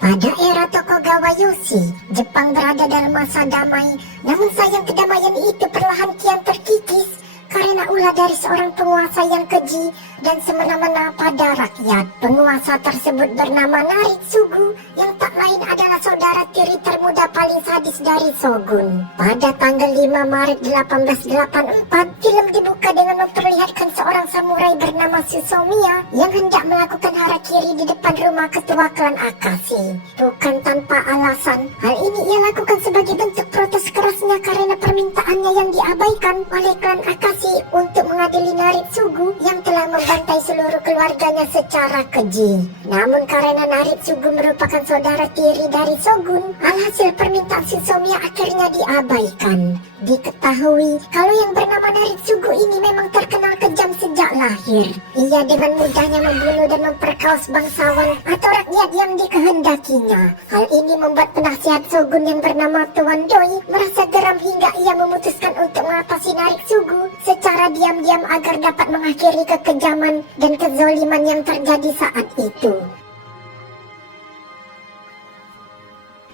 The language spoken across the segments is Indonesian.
Pada era Tokugawa Yoshi, Jepang berada dalam masa damai, namun sayang kedamaian itu perlahan kian terkikis karena ulah dari seorang penguasa yang keji dan semena-mena pada rakyat. Penguasa tersebut bernama Naritsugu, yang tak lain adalah saudara tiri termuda paling sadis dari Shogun. Pada tanggal 5 Maret 1884, film dibuka dengan memperlihatkan seorang samurai bernama Susomiya yang hendak melakukan harakiri di depan rumah ketua klan Akashi. Bukan tanpa alasan, hal ini ia lakukan sebagai bentuk protes kerasnya karena permintaannya yang diabaikan oleh klan Akashi untuk mengadili Naritsugu yang telah membantai seluruh keluarganya secara keji. Namun karena Naritsugu merupakan saudara tiri dari Shogun, alhasil permintaan Susomiya akhirnya diabaikan. Diketahui kalau yang bernama Naritsugu ini memang terkenal kejam sejak lahir. Ia dengan mudahnya membunuh dan memperkaos bangsawan atau rakyat yang dikehendakinya. Hal ini membuat penasihat Shogun yang bernama Tuan Doi merasa geram hingga ia memutuskan untuk mengatasi Naritsugu secara diam-diam agar dapat mengakhiri kekejaman dan kezoliman yang terjadi saat itu.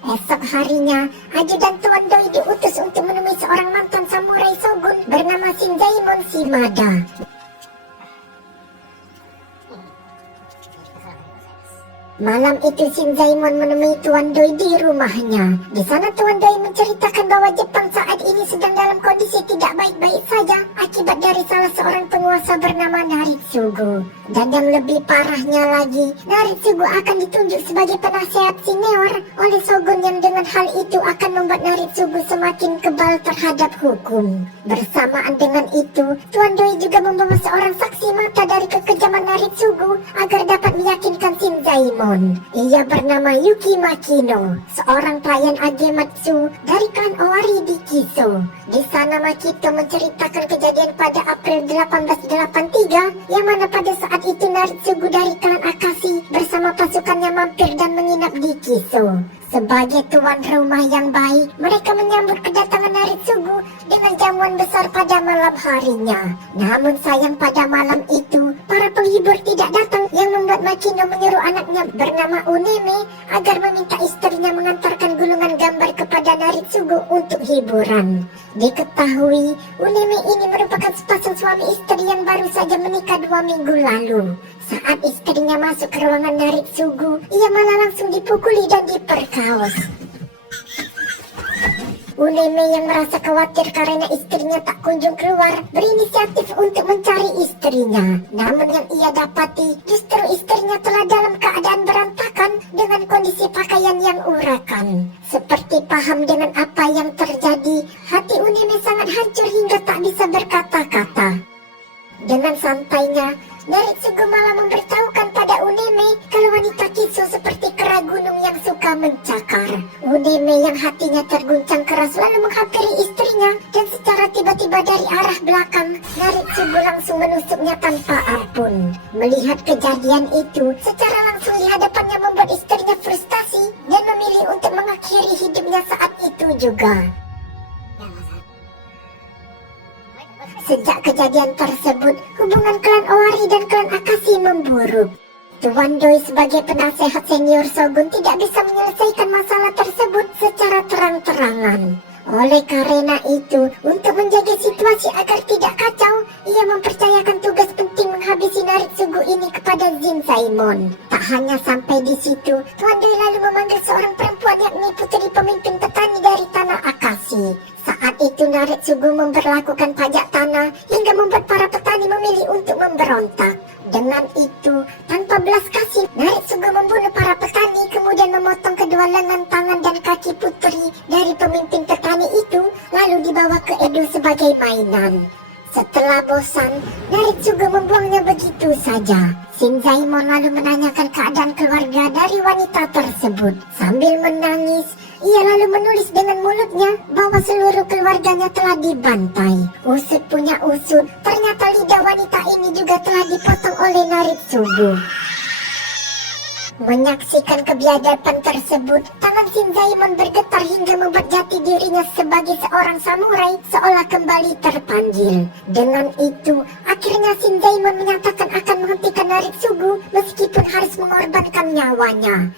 Esok harinya, ajudan Tuan Doi diutus untuk menemui seorang mantan samurai Shogun bernama Shinzaemon Shimada. Malam itu Shinzaemon menemui Tuan Doi di rumahnya. Di sana Tuan Doi menceritakan bahwa Jepang saat ini sedang dalam kondisi tidak baik-baik saja akibat dari salah seorang penguasa bernama Naritsugu. Dan yang lebih parahnya lagi, Naritsugu akan ditunjuk sebagai penasehat senior oleh Shogun yang dengan hal itu akan membuat Naritsugu semakin kebal terhadap hukum. Bersamaan dengan itu, Tuan Doi juga membawa seorang saksi mata dari kekejaman Naritsugu agar dapat meyakinkan Shinzaemon. Ia bernama Yuki Makino, seorang pelayan Agematsu dari klan Owari di Kiso. Di sana Makito menceritakan kejadian pada April 1883, yang mana pada saat itu Naritsugu dari klan Akashi bersama pasukannya mampir dan menginap di Kiso. Sebagai tuan rumah yang baik, mereka menyambut kedatangan Naritsugu dengan jamuan besar pada malam harinya. Namun sayang pada malam itu, para penghibur tidak datang, yang membuat Makino menyuruh anaknya bernama Uneme agar meminta istrinya mengantarkan gulungan gambar kepada Naritsugu untuk hiburan. Diketahui, Uneme ini merupakan sepasang suami istri yang baru saja menikah 2 minggu lalu. Saat istrinya masuk ke ruangan Naritsugu, ia malah langsung dipukuli dan diperkaos. Uneme yang merasa khawatir karena istrinya tak kunjung keluar, berinisiatif untuk mencari istrinya. Namun yang ia dapati, justru istrinya telah dalam keadaan berantakan dengan kondisi pakaian yang urakan. Seperti paham dengan apa yang terjadi, hati Uneme sangat hancur hingga tak bisa berkata-kata. Dengan santainya, Naritsugu malah memberitahukan pada Uneme kalau wanita Kiso seperti kera gunung yang suka mencakar. Uneme yang hatinya terguncang keras lalu menghampiri istrinya, dan secara tiba-tiba dari arah belakang, Naritsugu langsung menusuknya tanpa ampun. Melihat kejadian itu, secara langsung di hadapannya membuat istrinya frustasi dan memilih untuk mengakhiri hidupnya saat itu juga. Sejak kejadian tersebut, hubungan klan Owari dan klan Akashi memburuk. Tuan Doi sebagai penasehat senior Shogun tidak bisa menyelesaikan masalah tersebut secara terang-terangan. Oleh karena itu, untuk menjaga situasi agar tidak kacau, ia mempercayakan tugas penting menghabisi Naritsugu ini kepada Shinzaemon. Tak hanya sampai di situ, Tuan Doi lalu memanggil seorang perempuan yakni putri pemimpin petani dari tanah Akashi. Saat itu Naritsugu memberlakukan pajak tanah hingga membuat para petani memilih untuk memberontak. Dengan itu, tanpa belas kasih, Naritsugu membunuh para petani kemudian memotong kedua lengan, tangan dan kaki putri dari pemimpin petani itu lalu dibawa ke Edo sebagai mainan. Setelah bosan, Naritsugu membuangnya begitu saja. Shinzaemon lalu menanyakan keadaan keluarga dari wanita tersebut. Sambil menangis, ia lalu menulis dengan mulutnya bahwa seluruh keluarganya telah dibantai. Usut punya usut, ternyata lidah wanita ini juga telah dipotong oleh Naritsugu. Menyaksikan kebiadaban tersebut, tangan Shinzaemon bergetar hingga membuat jati dirinya sebagai seorang samurai seolah kembali terpanggil. Dengan itu, akhirnya Shinzaemon menyatakan akan menghentikan Naritsugu meskipun harus mengorbankan nyawanya.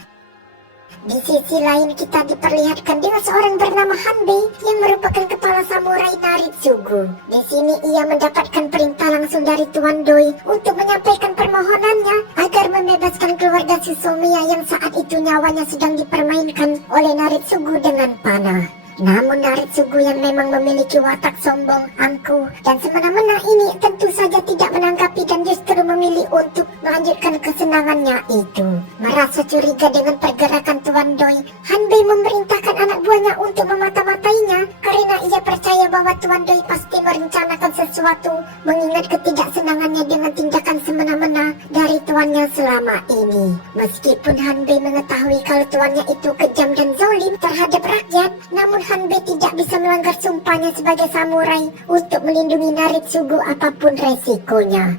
Di sisi lain kita diperlihatkan dengan seorang bernama Hanbei yang merupakan kepala samurai Naritsugu. Di sini ia mendapatkan perintah langsung dari Tuan Doi untuk menyampaikan permohonannya agar membebaskan keluarga Susumiya yang saat itu nyawanya sedang dipermainkan oleh Naritsugu dengan panah. Namun Naritsugu yang memang memiliki watak sombong, angkuh, dan semena-mena ini tentu saja tidak menanggapi dan justru memilih untuk melanjutkan kesenangannya itu. Merasa curiga dengan pergerakan Tuan Doi, Hanbei memerintahkan anak buahnya untuk memata-matainya karena ia percaya bahwa Tuan Doi pasti merencanakan sesuatu mengingat ketidaksenangannya dengan tindakan semena-mena dari tuannya selama ini. Meskipun Hanbei mengetahui kalau tuannya itu kejam dan zalim terhadap rakyat, namun Hanbei tidak bisa melanggar sumpahnya sebagai samurai untuk melindungi Naritsugu apapun resikonya.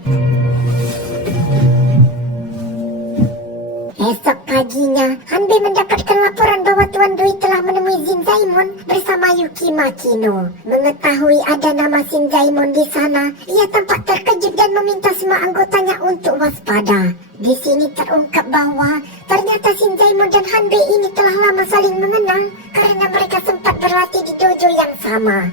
Esok paginya, Hanbei mendapatkan laporan bahwa Tuan Doi telah menemui Shinzaemon bersama Yuki Makino. Mengetahui ada nama Shinzaemon di sana, ia tampak terkejut dan meminta semua anggotanya untuk waspada. Di sini terungkap bahwa ternyata Shinzaemon dan Hanbei ini telah lama saling mengenal karena mereka sempat berlatih di dojo yang sama.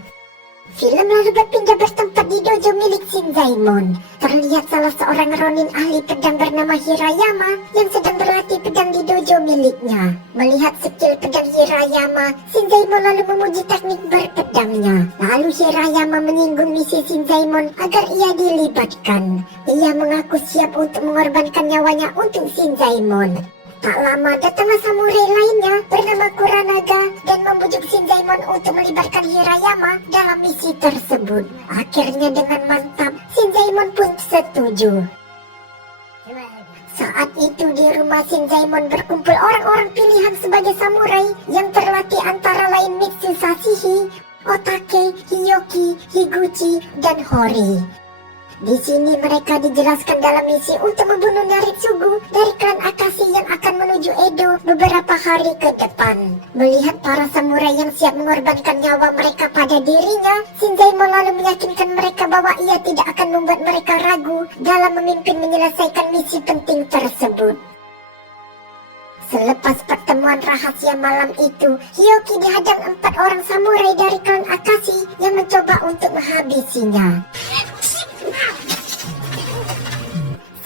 Film lalu berpindah bertempat di dojo milik Shinzaemon. Terlihat salah seorang ronin ahli pedang bernama Hirayama yang sedang berlatih pedang di dojo miliknya. Melihat skill pedang Hirayama, Shinzaemon lalu memuji teknik berpedangnya. Lalu Hirayama menyinggung misi Shinzaemon agar ia dilibatkan. Ia mengaku siap untuk mengorbankan nyawanya untuk Shinzaemon. Tak lama datanglah samurai lainnya bernama Kuranaga dan membujuk Shinzaemon untuk melibatkan Hirayama dalam misi tersebut. Akhirnya dengan mantap, Shinzaemon pun setuju. Saat itu di rumah Shinzaemon berkumpul orang-orang pilihan sebagai samurai yang terlatih antara lain Mitsu Sashihi, Otake, Hiyoki, Higuchi, dan Hori. Di sini mereka dijelaskan dalam misi untuk membunuh Naritsugu dari klan Akashi yang akan menuju Edo beberapa hari ke depan. Melihat para samurai yang siap mengorbankan nyawa mereka pada dirinya, Shinzaemon lalu meyakinkan mereka bahwa ia tidak akan membuat mereka ragu dalam memimpin menyelesaikan misi penting tersebut. Selepas pertemuan rahasia malam itu, Hiyoki dihadang 4 orang samurai dari klan Akashi yang mencoba untuk menghabisinya.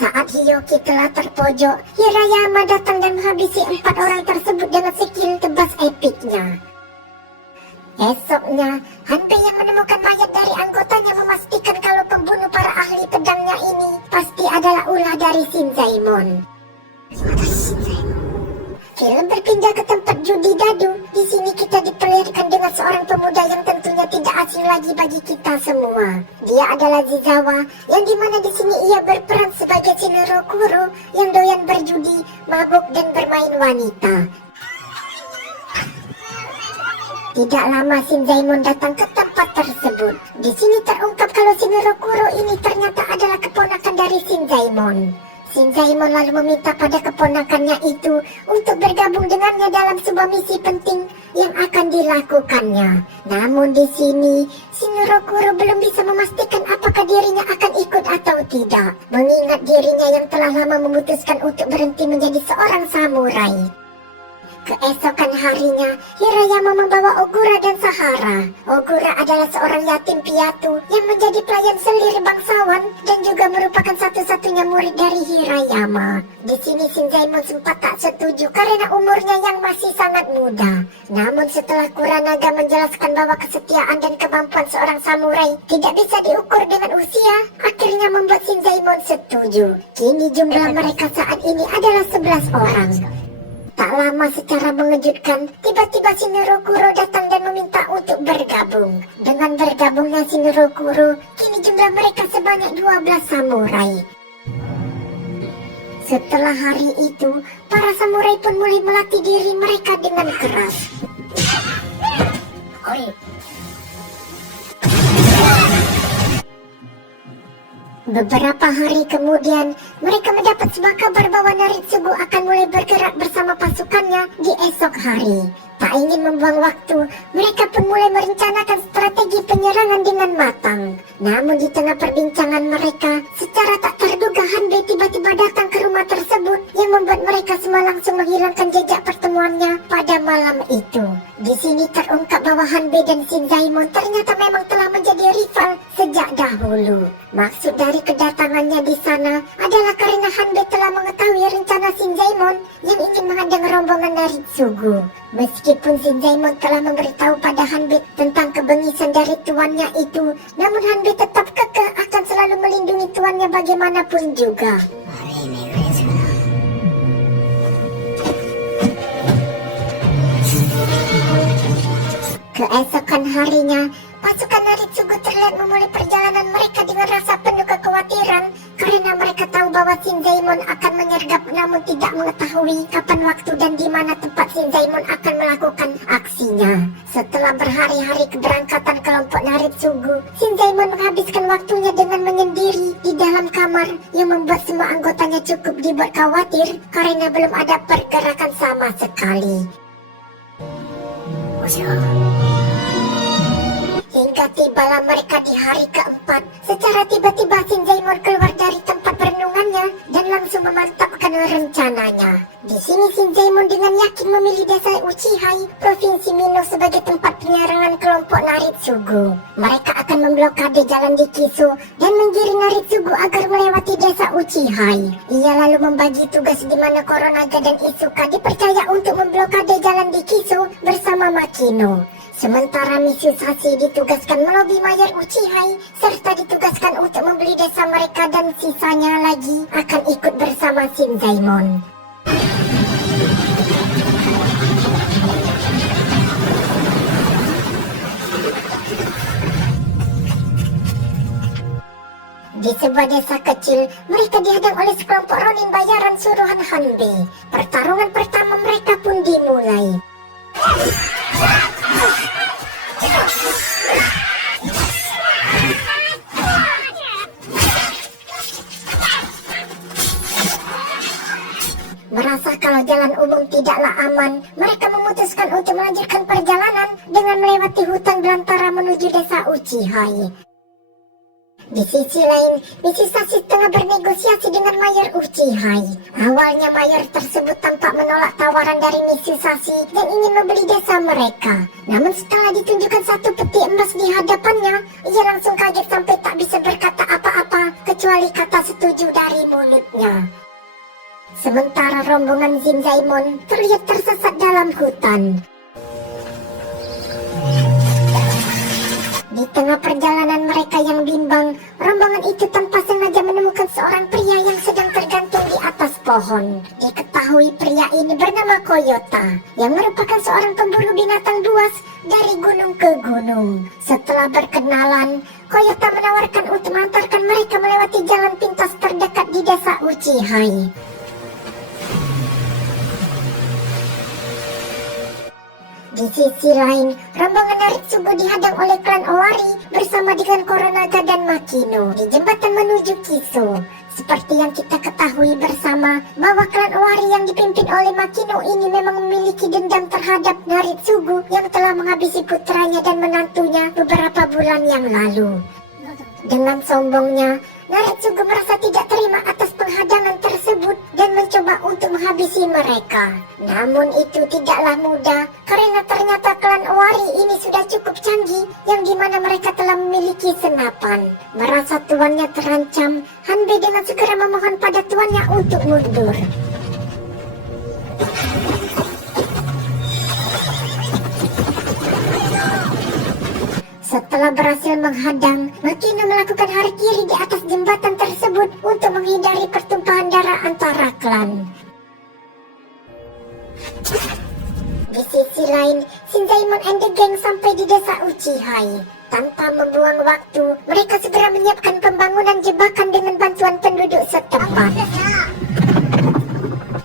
Saat Hiyoki telah terpojok, Hirayama datang dan menghabisi 4 orang tersebut dengan skill tebas epiknya. Esoknya, Hanbei yang menemukan mayat dari anggotanya memastikan kalau pembunuh para ahli pedangnya ini pasti adalah ulah dari Shinzaemon. Film berpindah ke tempat judi dadu. Di sini kita diperlihatkan dengan seorang pemuda yang tentunya tidak asing lagi bagi kita semua. Dia adalah Zizawa, yang dimana di sini ia berperan sebagai Shinrokuro yang doyan berjudi, mabuk dan bermain wanita. Tidak lama Shinzaemon datang ke tempat tersebut. Di sini terungkap kalau Shinrokuro ini ternyata adalah keponakan dari Shinzaemon. Shinzaemon lalu meminta pada keponakannya itu untuk bergabung dengannya dalam sebuah misi penting yang akan dilakukannya. Namun di sini, Shinrokuro belum bisa memastikan apakah dirinya akan ikut atau tidak, mengingat dirinya yang telah lama memutuskan untuk berhenti menjadi seorang samurai. Keesokan harinya, Hirayama membawa Ogura dan Sahara. Ogura adalah seorang yatim piatu yang menjadi pelayan selir bangsawan dan juga merupakan satu-satunya murid dari Hirayama. Di sini Shinzaemon sempat tak setuju karena umurnya yang masih sangat muda. Namun setelah Kuranaga menjelaskan bahwa kesetiaan dan kemampuan seorang samurai tidak bisa diukur dengan usia, akhirnya membuat Shinzaemon setuju. Kini jumlah mereka saat ini adalah 11 orang. Tak lama secara mengejutkan, tiba-tiba Shinrokuro datang dan meminta untuk bergabung. Dengan bergabungnya Shinrokuro, kini jumlah mereka sebanyak 12 samurai. Setelah hari itu, para samurai pun mulai melatih diri mereka dengan keras. Beberapa hari kemudian, mereka mendapat sebuah kabar bahwa Naritsugu akan mulai bergerak bersama pasukannya di esok hari. Tak ingin membuang waktu, mereka pun mulai merencanakan strategi penyerangan dengan matang. Namun di tengah perbincangan mereka, secara tak terduga Hanbei tiba-tiba datang ke rumah tersebut yang yang membuat mereka semua langsung menghilangkan jejak pertemuannya pada malam itu. Di sini terungkap bahwa Hanbei dan Shin Zaimon ternyata memang telah menjadi rival sejak dahulu. Maksud dari kedatangannya di sana adalah karena Hanbei telah mengetahui rencana Shin Zaimon yang ingin menghadang rombongan Naritsugu. Meskipun Shin Zaimon telah memberitahu pada Hanbei tentang kebengisan dari tuannya itu, namun Hanbei tetap kekeh akan selalu melindungi tuannya bagaimanapun juga. Keesokan harinya, pasukan Naritsugu terlihat memulai perjalanan mereka dengan rasa penuh kekhawatiran karena mereka tahu bahwa Shin Zaimon akan menyergap namun tidak mengetahui kapan waktu dan di mana tempat Shin Zaimon akan melakukan aksinya. Setelah berhari-hari keberangkatan kelompok Naritsugu, Shin Zaimon menghabiskan waktunya dengan menyendiri di dalam kamar yang membuat semua anggotanya cukup dibuat khawatir karena belum ada pergerakan sama sekali. Hingga tibalah mereka di hari keempat. Secara tiba-tiba Shin Zaimon keluar dari tempat perenungannya dan langsung memantapkan rencananya. Di sini Shin Zaimon dengan yakin memilih desa Uchihai, Provinsi Mino sebagai tempat penyerangan kelompok Naritsugu. Mereka akan memblokade jalan di Kisu dan menggiring Naritsugu agar melewati desa Uchihai. Ia lalu membagi tugas di mana Koronaga dan Isuka dipercaya untuk memblokade jalan di Kisu bersama Makino. Sementara Mitsusashi ditugaskan melobi Mayor Uchihai serta ditugaskan untuk membeli desa mereka dan sisanya lagi akan ikut bersama Shin Zaimon. Di sebuah desa kecil, mereka dihadang oleh sekelompok ronin bayaran suruhan Hanbei. Pertarungan pertama mereka pun dimulai. Merasa kalau jalan umum tidaklah aman, mereka memutuskan untuk melanjutkan perjalanan dengan melewati hutan belantara menuju desa Uchihai. Di sisi lain, Mitsusashi tengah bernegosiasi dengan Mayor Uchihai. Awalnya Mayor tersebut tampak menolak tawaran dari Mitsusashi dan ingin membeli desa mereka. Namun setelah ditunjukkan satu peti emas di hadapannya, ia langsung kaget sampai tak bisa berkata apa-apa kecuali kata setuju dari mulutnya. Sementara rombongan Shin Zaimon terlihat tersesat dalam hutan. Di tengah perjalanan mereka yang bimbang, rombongan itu tanpa sengaja menemukan seorang pria yang sedang tergantung di atas pohon. Diketahui pria ini bernama Koyota, yang merupakan seorang pemburu binatang buas dari gunung ke gunung. Setelah berkenalan, Koyota menawarkan untuk mengantarkan mereka melewati jalan pintas terdekat di desa Uchihai. Di sisi lain, rombongan Naritsugu dihadang oleh klan Owari bersama dengan Koronaga dan Makino di jembatan menuju Kisu. Seperti yang kita ketahui bersama bahwa klan Owari yang dipimpin oleh Makino ini memang memiliki dendam terhadap Naritsugu yang telah menghabisi putranya dan menantunya beberapa bulan yang lalu. Dengan sombongnya, Naritsugu merasa tidak terima atas penghadangan tersebut dan mencoba untuk menghabisi mereka. Namun itu tidaklah mudah karena ternyata klan Owari ini sudah cukup canggih yang dimana mereka telah memiliki senapan. Merasa tuannya terancam, Hanbei dengan segera memohon pada tuannya untuk mundur. Setelah berhasil menghadang, Makino melakukan harakiri di atas jembatan tersebut untuk menghindari pertumpahan darah antara klan. Di sisi lain, Shin Zaimon and the gang sampai di desa Uchihai. Tanpa membuang waktu, mereka segera menyiapkan pembangunan jebakan dengan bantuan penduduk setempat.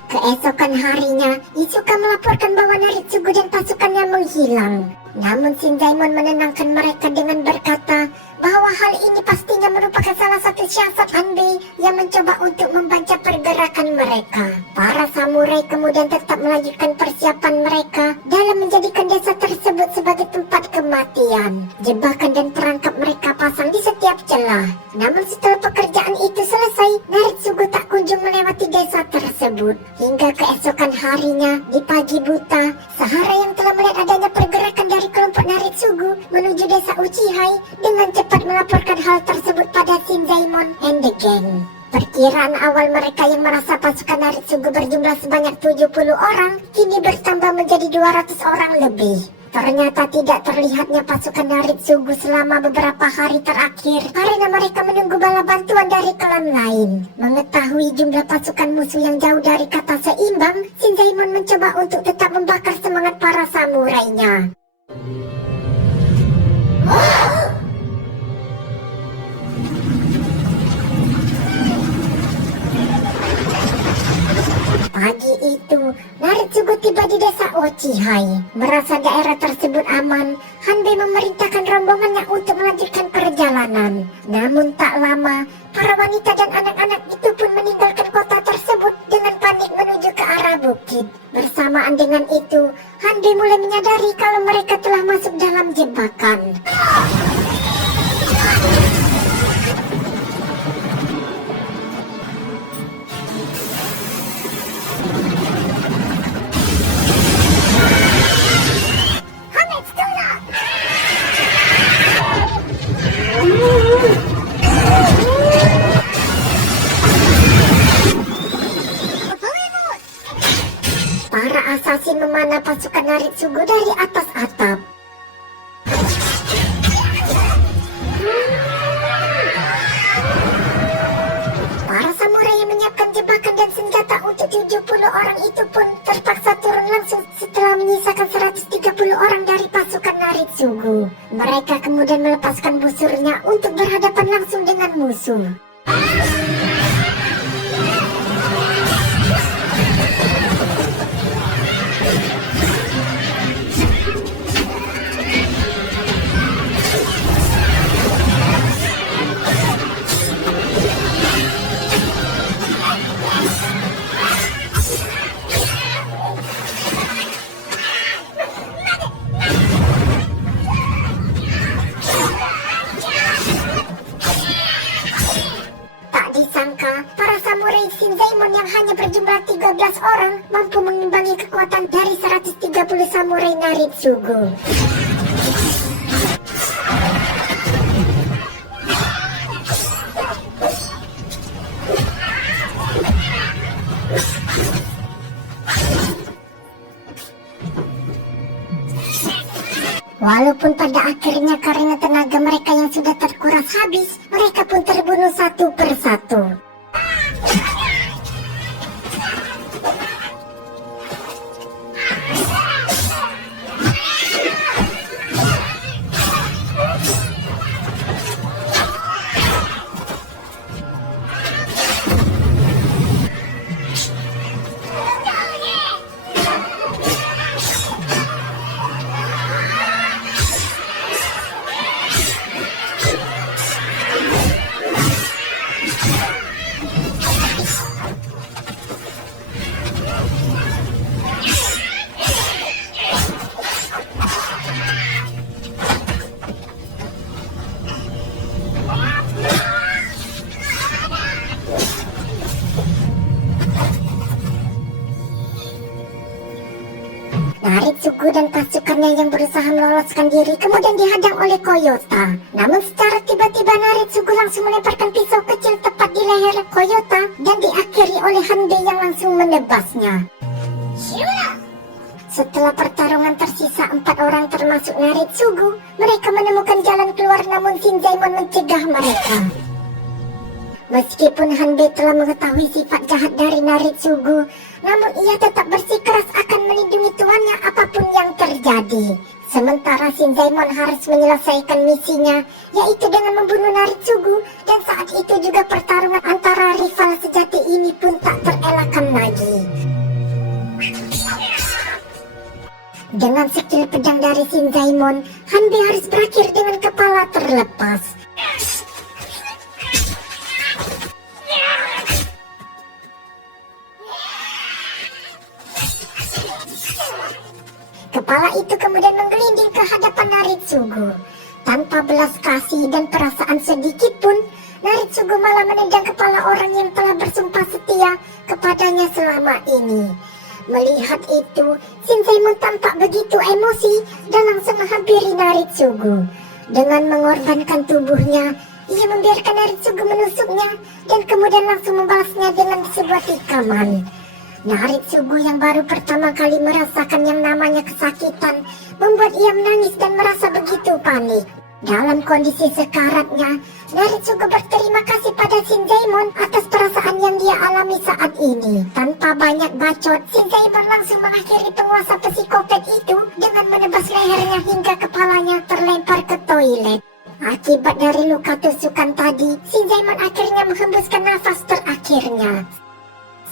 Keesokan harinya, Isuka melaporkan bahwa Naritsugu dan pasukannya menghilang. Namun Shin Zaimon menenangkan mereka dengan berkata bahwa hal ini pastinya merupakan salah satu siasat Hanbei yang mencoba untuk membaca pergerakan gerakan mereka. Para samurai kemudian tetap melanjutkan persiapan mereka dalam menjadikan desa tersebut sebagai tempat kematian. Jebakan dan perangkap mereka pasang di setiap celah. Namun setelah pekerjaan itu selesai, Naritsugu tak kunjung melewati desa tersebut. Hingga keesokan harinya, di pagi buta, Sahara yang telah melihat adanya pergerakan dari kelompok Naritsugu menuju desa Uchihai dengan cepat melaporkan hal tersebut pada Shinzaemon and the gang. Perkiraan awal mereka yang merasa pasukan Naritsugu berjumlah sebanyak 70 orang kini bertambah menjadi 200 orang lebih. Ternyata tidak terlihatnya pasukan Naritsugu selama beberapa hari terakhir karena mereka menunggu bala bantuan dari klan lain. Mengetahui jumlah pasukan musuh yang jauh dari kata seimbang, Shinzaemon mencoba untuk tetap membakar semangat para samurainya. Pagi itu, Naritsugu tiba di desa Uchihai. Merasa daerah tersebut aman, Hanbei memerintahkan rombongannya untuk melanjutkan perjalanan. Namun tak lama, para wanita dan anak-anak itu pun meninggalkan kota tersebut dengan panik menuju ke arah bukit. Bersamaan dengan itu, Hanbei mulai menyadari kalau mereka telah masuk dalam jebakan. Para assassin memanah pasukan Naritsugu dari atas atap. Para samurai yang menyiapkan jebakan dan senjata untuk 70 orang itu pun terpaksa turun langsung setelah menyisakan 130 orang dari pasukan Naritsugu. Mereka kemudian melepaskan busurnya untuk berhadapan langsung dengan musuh. Para samurai Shinzaemon yang hanya berjumlah 13 orang mampu mengimbangi kekuatan dari 130 samurai Naritsugu. Walaupun pada akhirnya karena tenaga mereka yang sudah terkuras habis, mereka pun terbunuh satu persatu. Naritsugu dan pasukannya yang berusaha meloloskan diri kemudian dihadang oleh Koyota. Namun secara tiba-tiba Naritsugu langsung melemparkan pisau kecil tepat di leher Koyota dan diakhiri oleh Hanbei yang langsung menebasnya. Setelah pertarungan tersisa 4 orang termasuk Naritsugu, mereka menemukan jalan keluar namun Shinzaemon mencegah mereka. Meskipun Hanbei telah mengetahui sifat jahat dari Naritsugu, namun ia tetap bersikeras akan melindungi tuannya apapun yang terjadi. Sementara Shinzaemon harus menyelesaikan misinya, yaitu dengan membunuh Naritsugu, dan saat itu juga pertarungan antara rival sejati ini pun tak terelakkan lagi. Dengan skill pedang dari Shinzaemon, Hanbei harus berakhir dengan kepala terlepas. Kepala itu kemudian menggelinding ke hadapan Naritsugu. Tanpa belas kasih dan perasaan sedikit pun, Naritsugu malah menendang kepala orang yang telah bersumpah setia kepadanya selama ini. Melihat itu, Shinzaemon tampak begitu emosi dan langsung menghampiri Naritsugu. Dengan mengorbankan tubuhnya, ia membiarkan Naritsugu menusuknya dan kemudian langsung membalasnya dengan sebuah tikaman. Naritsugu yang baru pertama kali merasakan yang namanya kesakitan membuat ia menangis dan merasa begitu panik. Dalam kondisi sekaratnya, Naritsugu berterima kasih pada Shinzaemon atas perasaan yang dia alami saat ini. Tanpa banyak bacot, Shinzaemon langsung mengakhiri penguasa psikopat itu dengan menebas lehernya hingga kepalanya terlempar ke toilet. Akibat dari luka tusukan tadi, Shinzaemon akhirnya menghembuskan nafas terakhirnya.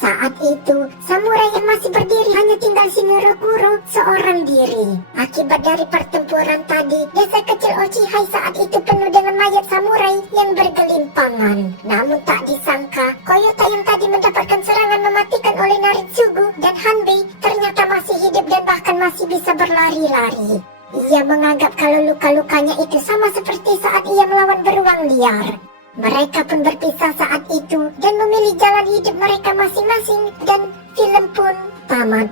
Saat itu, samurai yang masih berdiri hanya tinggal Shiniguro seorang diri. Akibat dari pertempuran tadi, desa kecil Ochihai saat itu penuh dengan mayat samurai yang bergelimpangan. Namun tak disangka, Koyota yang tadi mendapatkan serangan mematikan oleh Naritsugu dan Hanbei ternyata masih hidup dan bahkan masih bisa berlari-lari. Ia menganggap kalau luka-lukanya itu sama seperti saat ia melawan beruang liar. Mereka pun berpisah saat itu dan memilih jalan hidup mereka masing-masing dan film pun tamat.